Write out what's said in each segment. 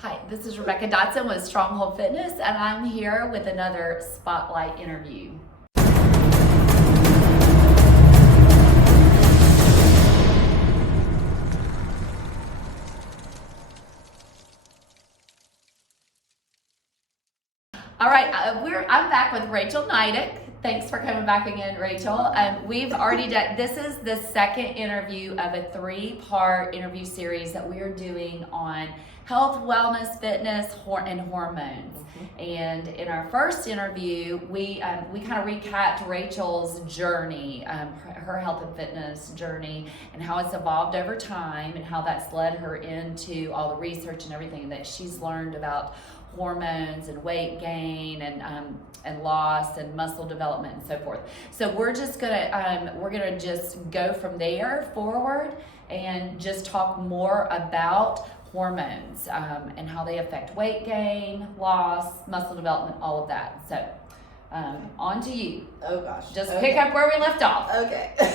Hi, this is Rebecca Dotson with Stronghold Fitness, and I'm here with another Spotlight interview. All right, I'm back with Rachel Knytych. Thanks for coming back again, Rachel. We've already done, this is the second interview of a 3-part interview series that we are doing on health, wellness, fitness, and hormones. Mm-hmm. And in our first interview, we kind of recapped Rachel's journey, her health and fitness journey, and how it's evolved over time, and how that's led her into all the research and everything that she's learned about hormones and weight gain and loss and muscle development and so forth. So we're gonna just go from there forward and just talk more about hormones and how they affect weight gain, loss, muscle development, all of that. So on to you. Oh gosh. Just pick up where we left off. Okay. I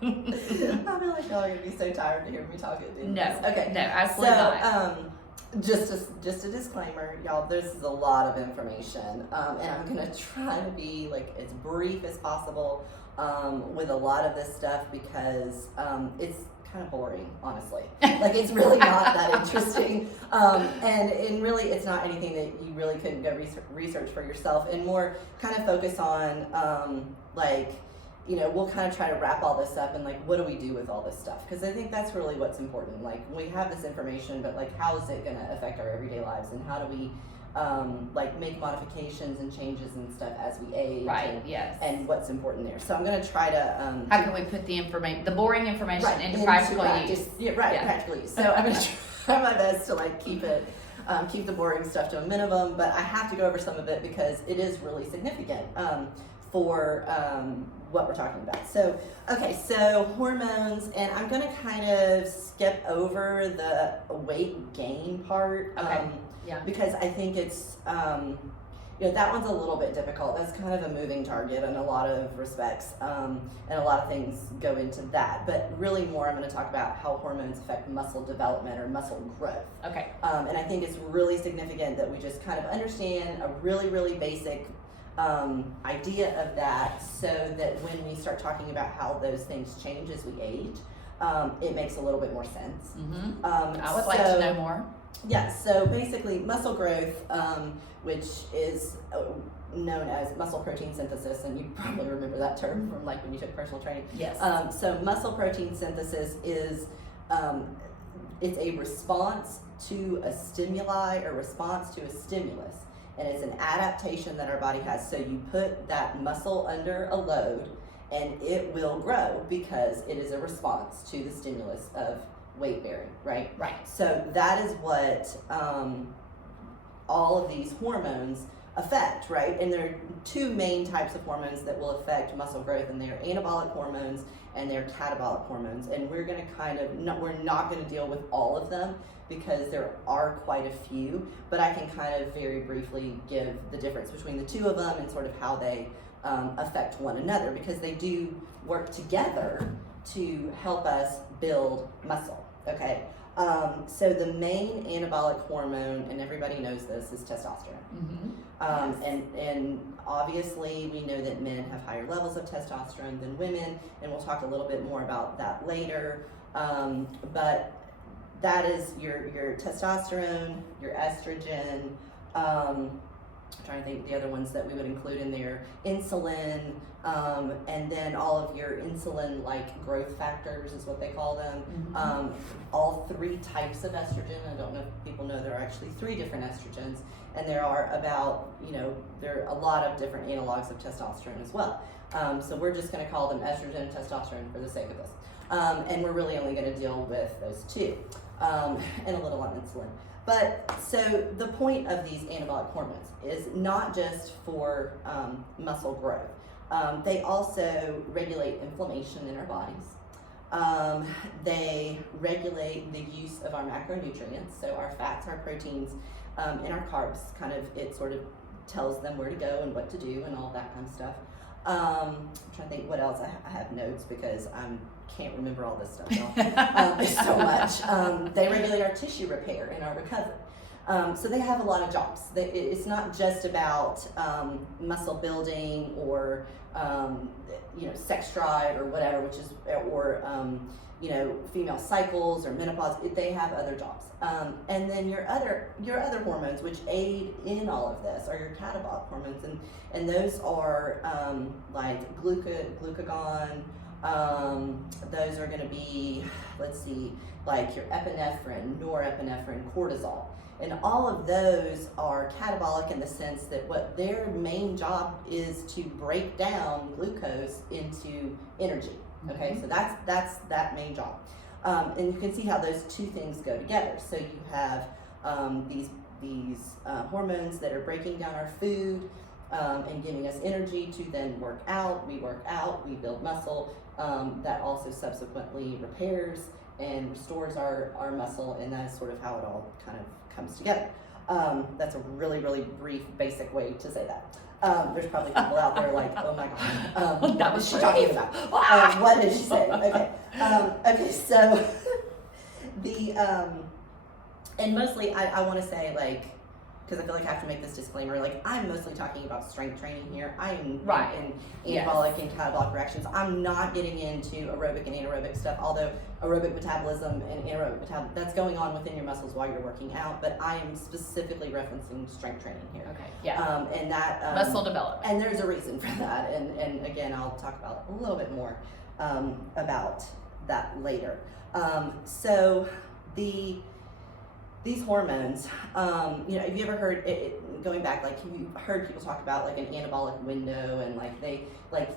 feel like y'all are gonna be so tired to hear me talking. No. Okay. No, absolutely not. Just a disclaimer, y'all, this is a lot of information, and I'm going to try to be like as brief as possible with a lot of this stuff because it's kind of boring, honestly. Like, it's really not that interesting, and really it's not anything that you really couldn't go research for yourself, and more kind of focus on we'll kind of try to wrap all this up and like, what do we do with all this stuff? Because I think that's really what's important. Like, we have this information, but like, how is it going to affect our everyday lives? And how do we make modifications and changes and stuff as we age? Right, yes. And what's important there. So I'm going to try to... how can we put the boring information into practical use? Yeah, right, yeah. Practical use. So I'm going to try my best to like keep the boring stuff to a minimum, but I have to go over some of it because it is really significant for what we're talking about. So, okay, so hormones, and I'm going to kind of skip over the weight gain part. Okay. Yeah. Because I think it's, that one's a little bit difficult. That's kind of a moving target in a lot of respects, and a lot of things go into that. But really more, I'm going to talk about how hormones affect muscle development or muscle growth. Okay. And I think it's really significant that we just kind of understand a really, really basic idea of that, so that when we start talking about how those things change as we age, it makes a little bit more sense. Mm-hmm. I would like to know more. Yeah, so basically muscle growth, which is known as muscle protein synthesis, and you probably remember that term from like when you took personal training. Yes. So muscle protein synthesis is it's a response to a stimuli or response to a stimulus. And it's an adaptation that our body has. So you put that muscle under a load and it will grow because it is a response to the stimulus of weight bearing, right? Right. So that is what all of these hormones affect, right? And there are 2 main types of hormones that will affect muscle growth, and they are anabolic hormones and they're catabolic hormones. And we're going to we're not going to deal with all of them because there are quite a few, but I can kind of very briefly give the difference between the 2 of them and sort of how they affect one another, because they do work together to help us build muscle, okay? So the main anabolic hormone, and everybody knows this, is testosterone. Mm-hmm. Yes. And obviously we know that men have higher levels of testosterone than women, and we'll talk a little bit more about that later. But that is your testosterone, your estrogen, I'm trying to think of the other ones that we would include in there, insulin, and then all of your insulin-like growth factors is what they call them. Mm-hmm. All 3 types of estrogen. I don't know if people know there are actually 3 different estrogens, and there are there are a lot of different analogs of testosterone as well. So we're just going to call them estrogen and testosterone for the sake of this. And we're really only going to deal with those 2, and a little on insulin. But so the point of these anabolic hormones is not just for muscle growth. They also regulate inflammation in our bodies. They regulate the use of our macronutrients, so our fats, our proteins, and our carbs. It sort of tells them where to go and what to do and all that kind of stuff. I'm trying to think what else. I have notes because I can't remember all this stuff, y'all. There's so much. They regulate our tissue repair and our recovery. So they have a lot of jobs. It's not just about muscle building or sex drive or whatever, female cycles or menopause. They have other jobs. And then your other hormones, which aid in all of this, are your catabolic hormones, and those are like glucagon. Those are going to be, like your epinephrine, norepinephrine, cortisol. And all of those are catabolic in the sense that what their main job is to break down glucose into energy. Okay, so that's that main job. And you can see how those two things go together. So you have these hormones that are breaking down our food and giving us energy to then work out. We work out, we build muscle. That also subsequently repairs and restores our muscle, and that's sort of how it all kind of comes together. That's a really, really brief, basic way to say that. There's probably people out there like, oh my God, what was she talking about? What did she say? Okay. Okay, so and mostly I want to say, like, because I feel like I have to make this disclaimer, like, I'm mostly talking about strength training here. I am in anabolic and catabolic reactions. I'm not getting into aerobic and anaerobic stuff, although aerobic metabolism and anaerobic metabolism, that's going on within your muscles while you're working out, but I am specifically referencing strength training here. Okay, yeah. And that muscle development. And there's a reason for that, and again, I'll talk about a little bit more about that later. So these hormones, have you ever heard going back, like, have you heard people talk about like an anabolic window, and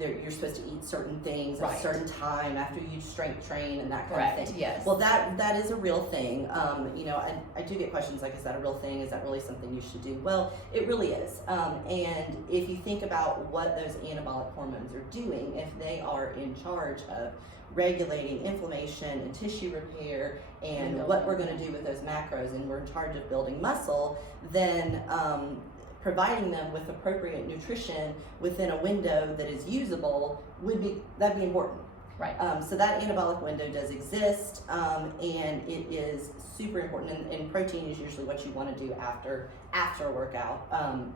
you're supposed to eat certain things at a certain time after you strength train and that kind of thing? Yes. Well, that is a real thing. I do get questions like, is that a real thing? Is that really something you should do? Well, it really is. And if you think about what those anabolic hormones are doing, if they are in charge of regulating inflammation and tissue repair and what we're going to do with those macros, and we're in charge of building muscle, then providing them with appropriate nutrition within a window that is usable that'd be important. Right. So that anabolic window does exist, and it is super important, and protein is usually what you want to do after a workout,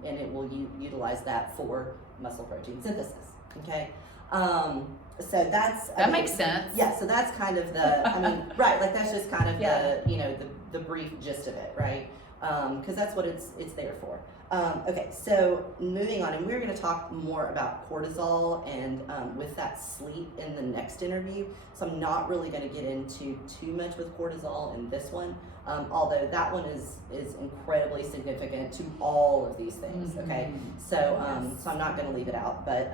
and it will utilize that for muscle protein synthesis. Okay. So that makes sense. Yeah, so that's kind of right, like that's just kind of the brief gist of it, right? Because that's what it's there for. Okay, so moving on, and we're going to talk more about cortisol and with that sleep in the next interview. So I'm not really going to get into too much with cortisol in this one, although that one is incredibly significant to all of these things. Okay, so so I'm not going to leave it out, but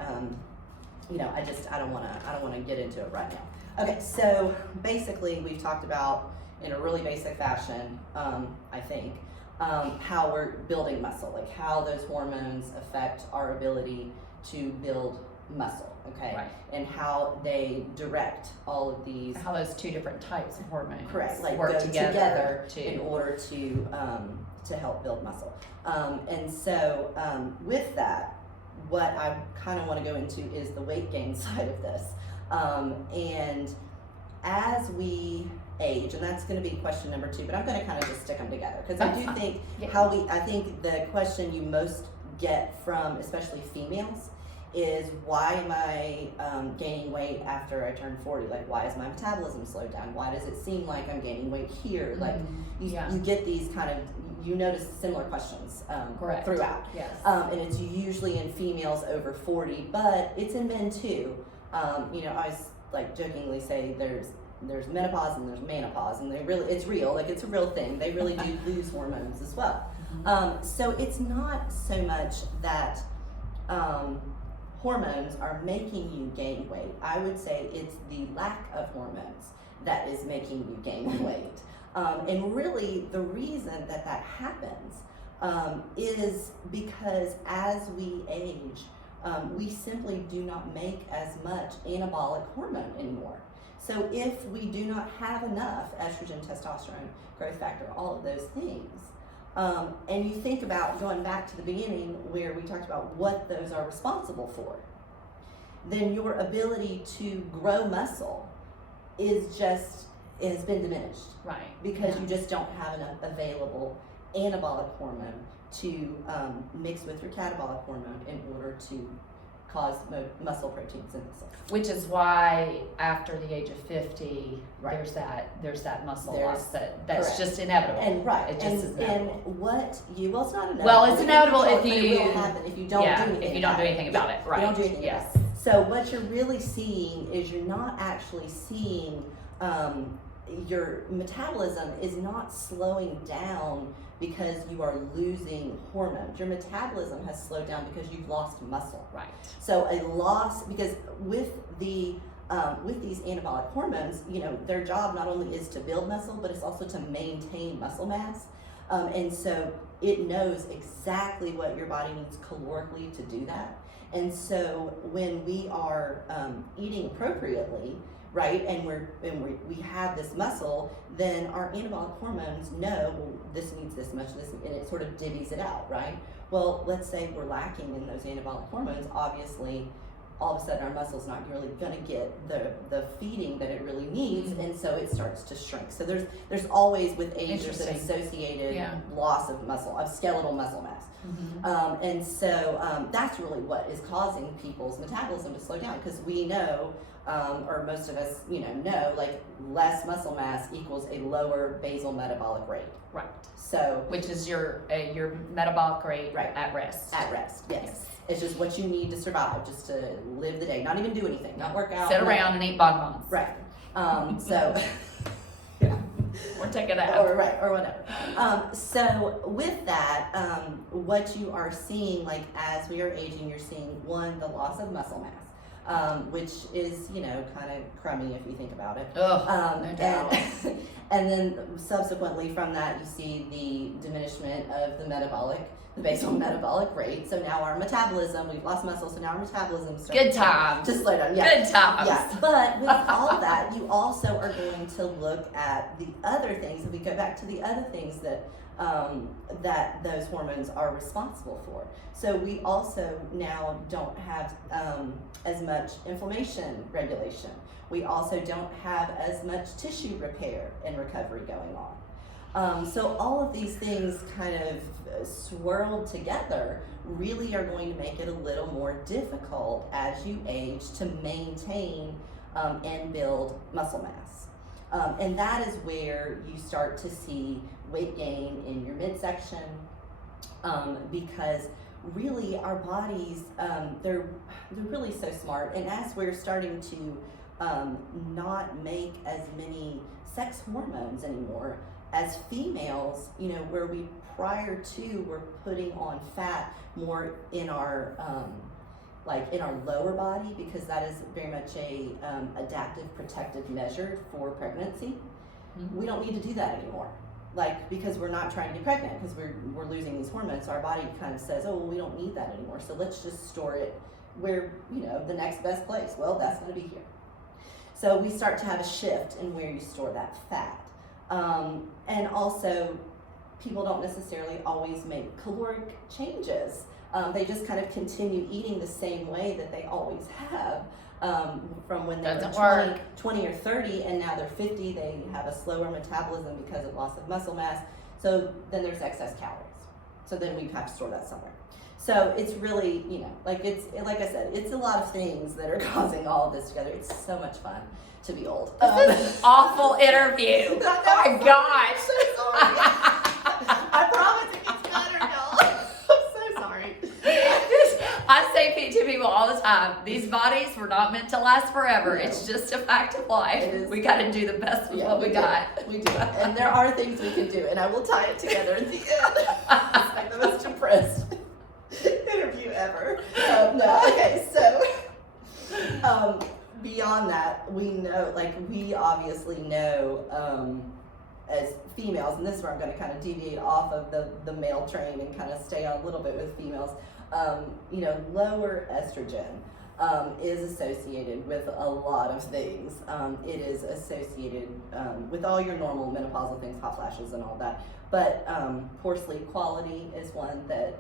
I don't want to get into it right now. Okay, so basically we've talked about in a really basic fashion, I think, how we're building muscle, like how those hormones affect our ability to build muscle, okay? Right. And how they direct all of these. How those two different types of hormones work together to in order to help build muscle. And so with that, what I kind of want to go into is the weight gain side of this. And as we age, and that's going to be question number 2, but I'm going to kind of just stick them together, because I do think I think the question you most get from especially females is, why am I gaining weight after I turn 40? Like, why is my metabolism slowed down? Why does it seem like I'm gaining weight here? Like, you get these kind of, you notice similar questions throughout. Yes. And it's usually in females over 40, but it's in men too. I always like jokingly say there's menopause and there's menopause, and it's real, like it's a real thing. They really do lose hormones as well. So it's not so much that hormones are making you gain weight. I would say it's the lack of hormones that is making you gain weight. And really the reason that happens is because as we age, we simply do not make as much anabolic hormone anymore. So if we do not have enough estrogen, testosterone, growth factor, all of those things, and you think about going back to the beginning where we talked about what those are responsible for, then your ability to grow muscle has been diminished. Right. Because you just don't have enough available anabolic hormone to mix with your catabolic hormone in order to cause muscle protein synthesis. Which is why after the age of 50, Right. there's that muscle There's- loss that's correct. just inevitable. And right, It just is inevitable. well, it's not inevitable. Well, it's inevitable if But it you- will happen if you don't yeah, do anything. if you don't do anything about it, right? You don't do anything Yes. about it. So what you're really seeing is you're not actually seeing your metabolism is not slowing down because you are losing hormones. Your metabolism has slowed down because you've lost muscle. Right. So a loss, because with these anabolic hormones, their job not only is to build muscle, but it's also to maintain muscle mass. And so it knows exactly what your body needs calorically to do that. And so when we are eating appropriately, right, and we have this muscle, then our anabolic hormones know, well, this needs this much, and it sort of divvies it out, right? Well, let's say we're lacking in those anabolic hormones. Obviously, all of a sudden our muscle's not really going to get the feeding that it really needs, and so it starts to shrink. So there's always with age there's an associated loss of muscle, of skeletal muscle mass. And so that's really what is causing people's metabolism to slow down, because we know, or most of us, know, like less muscle mass equals a lower basal metabolic rate. Right. So, which is your metabolic rate right. at rest. At rest, yes. It's just what you need to survive, just to live the day, not even do anything, not work out. Sit around and eat bonbons. Right. So, yeah. Or take it out. Or whatever. So with that, what you are seeing, like as we are aging, you're seeing one, the loss of muscle mass, which is, kind of crummy if you think about it. No doubt. And then subsequently from that, you see the diminishment of the basal metabolic rate. So now our metabolism, we've lost muscle, so now our metabolism starts Good times. to slow down. Yeah. Good times. Yeah. But with all that, you also are going to look at the other things. If we go back to the other things that that those hormones are responsible for. So we also now don't have as much inflammation regulation. We also don't have as much tissue repair and recovery going on. So all of these things kind of swirled together really are going to make it a little more difficult as you age to maintain and build muscle mass. And that is where you start to see weight gain in your midsection, because really our bodies, they're really so smart. And as we're starting to not make as many sex hormones anymore, as females, where we prior to were putting on fat more in our in our lower body, because that is very much a adaptive protective measure for pregnancy. We don't need to do that anymore, because we're not trying to get pregnant, because we're losing these hormones. So our body kind of says, oh, well, we don't need that anymore, so let's just store it where, the next best place. Well, that's going to be here. So we start to have a shift in where you store that fat. And also, people don't necessarily always make caloric changes. They just kind of continue eating the same way that they always have, from when they were 20 or 30, and now they're 50. They have a slower metabolism because of loss of muscle mass. So then there's excess calories. So then we have to store that somewhere. So it's really, like I said, it's a lot of things that are causing all of this together. It's so much fun to be old. This is an awful interview. Oh my gosh. So sorry. I promise it gets better, y'all. I'm so sorry. I say to people all the time, these bodies were not meant to last forever. No. It's just a fact of life. We got to do the best with what we got. We do. And there are things we can do, and I will tie it together at the end. I'm the most depressed interview ever. No, okay, so beyond that, we obviously know as females, and this is where I'm going to kind of deviate off of the male train and kind of stay on a little bit with females. Lower estrogen is associated with a lot of things. It is associated with all your normal menopausal things, hot flashes and all that. But poor sleep quality is one that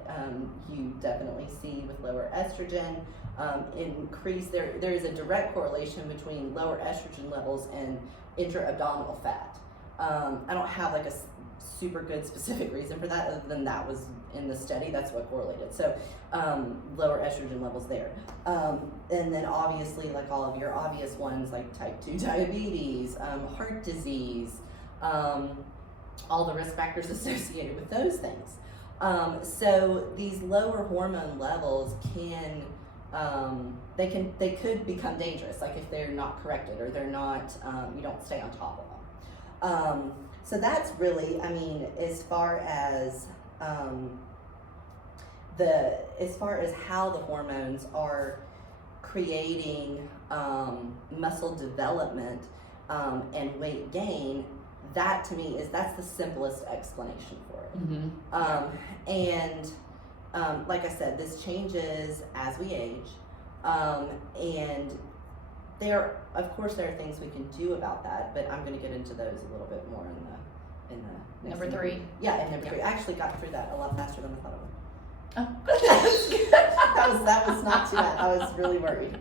you definitely see with lower estrogen. There is a direct correlation between lower estrogen levels and intra-abdominal fat. I don't have a super good specific reason for that, other than that was in the study, that's what correlated. So lower estrogen levels there. And then obviously, like all of your obvious ones, like type 2 diabetes, heart disease, all the risk factors associated with those things. So these lower hormone levels can, they could become dangerous, like if they're not corrected or they're not, you don't stay on top of them. So that's really, I mean, as far as how the hormones are creating muscle development and weight gain, that to me that's the simplest explanation for it. And like I said, this changes as we age, and of course there are things we can do about that, but I'm going to get into those a little bit more in the next Number 3. Yeah, in number 3. I actually got through that a lot faster than I thought I would. Oh. that was not too bad. I was really worried.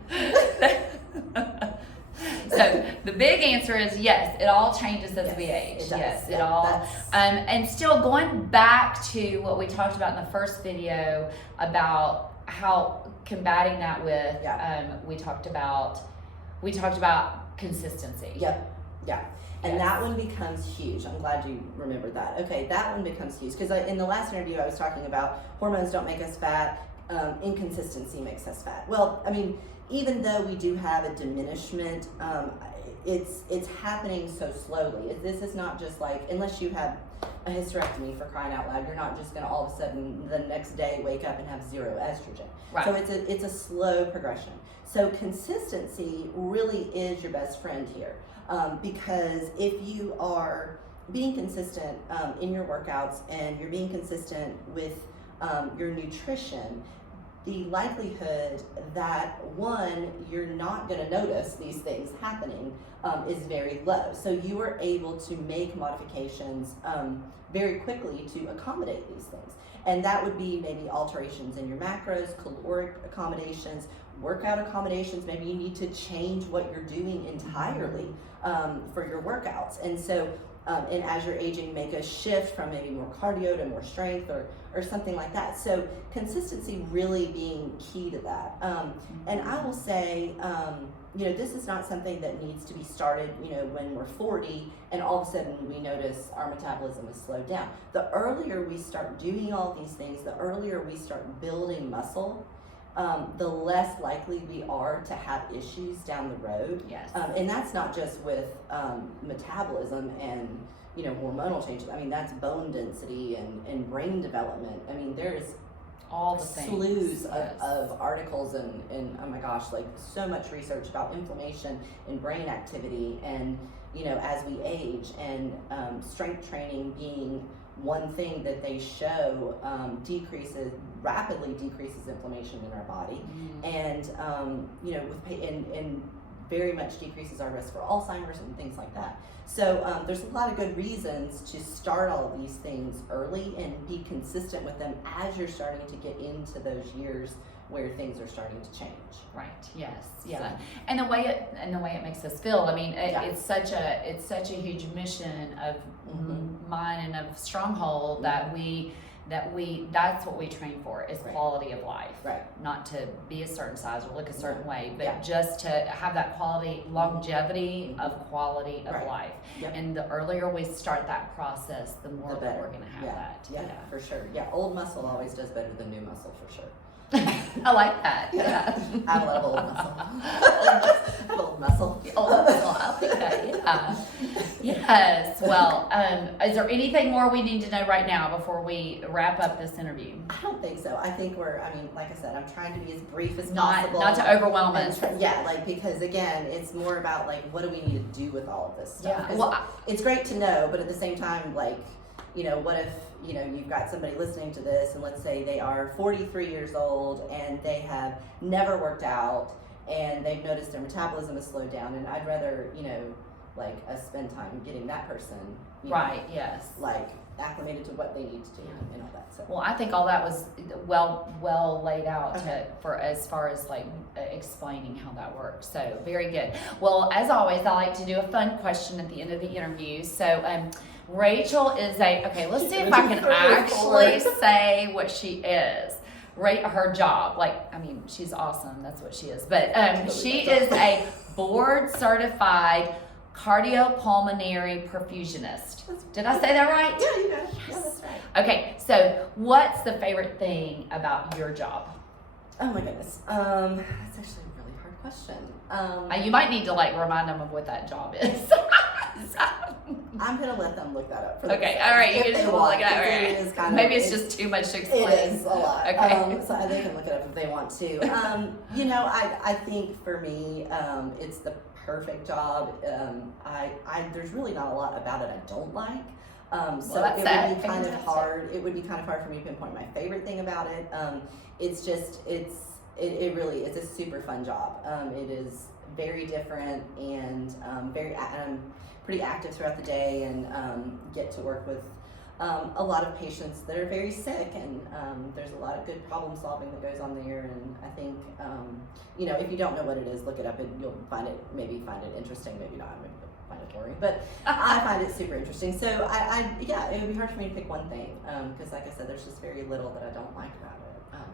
So the big answer is yes, it all changes as we age. It does. Yes, Yeah, it all. And still going back to what we talked about in the first video about how combating that with, we talked about consistency. Yep. Yeah. And that one becomes huge. I'm glad you remembered that. Okay, that one becomes huge because in the last interview I was talking about hormones don't make us fat, inconsistency makes us fat. Well, I mean, even though we do have a diminishment, it's happening so slowly. This is not just like, unless you have a hysterectomy, for crying out loud, you're not just going to all of a sudden the next day wake up and have 0 estrogen. Right. So it's a slow progression. So consistency really is your best friend here, because if you are being consistent in your workouts and you're being consistent with your nutrition, the likelihood that, one, you're not going to notice these things happening is very low. So you are able to make modifications very quickly to accommodate these things. And that would be maybe alterations in your macros, caloric accommodations, workout accommodations. Maybe you need to change what you're doing entirely for your workouts. And so, and as you're aging, make a shift from maybe more cardio to more strength or something like that. So consistency really being key to that. And I will say, this is not something that needs to be started, when we're 40 and all of a sudden we notice our metabolism has slowed down. The earlier we start doing all these things, the earlier we start building muscle, the less likely we are to have issues down the road. Yes. And that's not just with metabolism and hormonal changes. I mean, that's bone density and brain development. I mean, there's all the things. Slews of articles and oh my gosh, like so much research about inflammation and brain activity, and as we age, and strength training being one thing that they show rapidly decreases inflammation in our body, and and very much decreases our risk for Alzheimer's and things like that. So there's a lot of good reasons to start all of these things early and be consistent with them as you're starting to get into those years where things are starting to change. Right. Yes. Yeah. So, and the way it makes us feel. I mean, it's such a huge mission of mine and of Stronghold that that's what we train for, is quality of life. Right. Not to be a certain size or look a certain way, but just to have that quality, longevity of quality of life. Yep. And the earlier we start that process, the more that we're going to have that. Yeah, for sure. Yeah, old muscle always does better than new muscle, for sure. I like that. Yeah. I have a lot of old muscle. Old muscle. I like that. Yeah. Yes. Well, is there anything more we need to know right now before we wrap up this interview? I don't think so. I think like I said, I'm trying to be as brief as possible. Not to overwhelm us. Because again, it's more about what do we need to do with all of this stuff? Yeah. Well, it's great to know, but at the same time, what if you've got somebody listening to this, and let's say they are 43 years old and they have never worked out and they've noticed their metabolism has slowed down, and I'd rather us spend time getting that person acclimated to what they need to do and all that. So. Well, I think all that was well laid out for as far as explaining how that works. So very good. Well, as always, I like to do a fun question at the end of the interview. So Rachel is okay, let's see if I can actually say what she is. Her job, she's awesome, that's what she is. But she is a board certified cardiopulmonary perfusionist. Did I say that right? Yeah, you got it. Yeah, that's right. Okay, so what's the favorite thing about your job? Oh my goodness. That's actually a really hard question. You might need to remind them of what that job is. I'm gonna let them look that up. Okay, all right. You can just look it up. It is kind Maybe it's just too much to explain. It is a lot. Okay. So they can look it up if they want to. I think for me, it's the perfect job. There's really not a lot about it I don't like. So it would be kind of hard. It would be kind of hard for me to pinpoint my favorite thing about it. It really is a super fun job. It is very different and I'm pretty active throughout the day and get to work with a lot of patients that are very sick, and there's a lot of good problem solving that goes on there. And I think if you don't know what it is, look it up and you'll find it interesting, maybe not, maybe you'll find it boring, but I find it super interesting. So it would be hard for me to pick one thing because like I said, there's just very little that I don't like about it.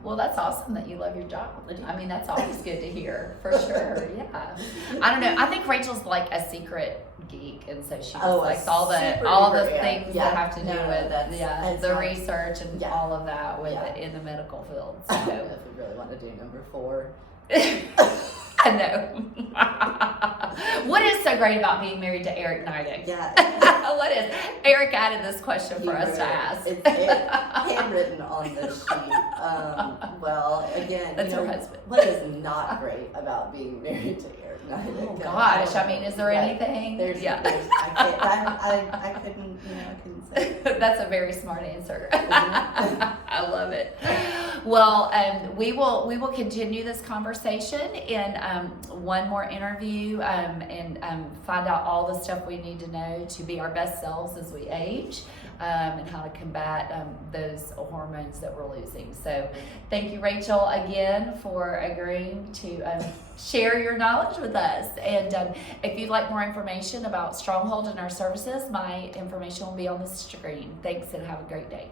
Well, that's awesome that you love your job. I mean, that's always good to hear, for sure. Yeah. I don't know. I think Rachel's like a secret geek, and so she just likes all the things that have to do with the research and all of that in the medical field. So if we really want to do number 4. I know. What is so great about being married to Eric Knytych? Yeah. What is? Eric added this question for us to ask. It's handwritten on the sheet. Well, again, that's her husband. What is not great about being married to Eric Knytych? Oh gosh, I mean, is there anything? I couldn't say. That's a very smart answer. I love it. Well, we will continue this conversation in one more interview and find out all the stuff we need to know to be our best selves as we age and how to combat those hormones that we're losing. So thank you, Rachel, again for agreeing to share your knowledge with us. And if you'd like more information about Stronghold and our services, my information will be on the screen. Thanks and have a great day.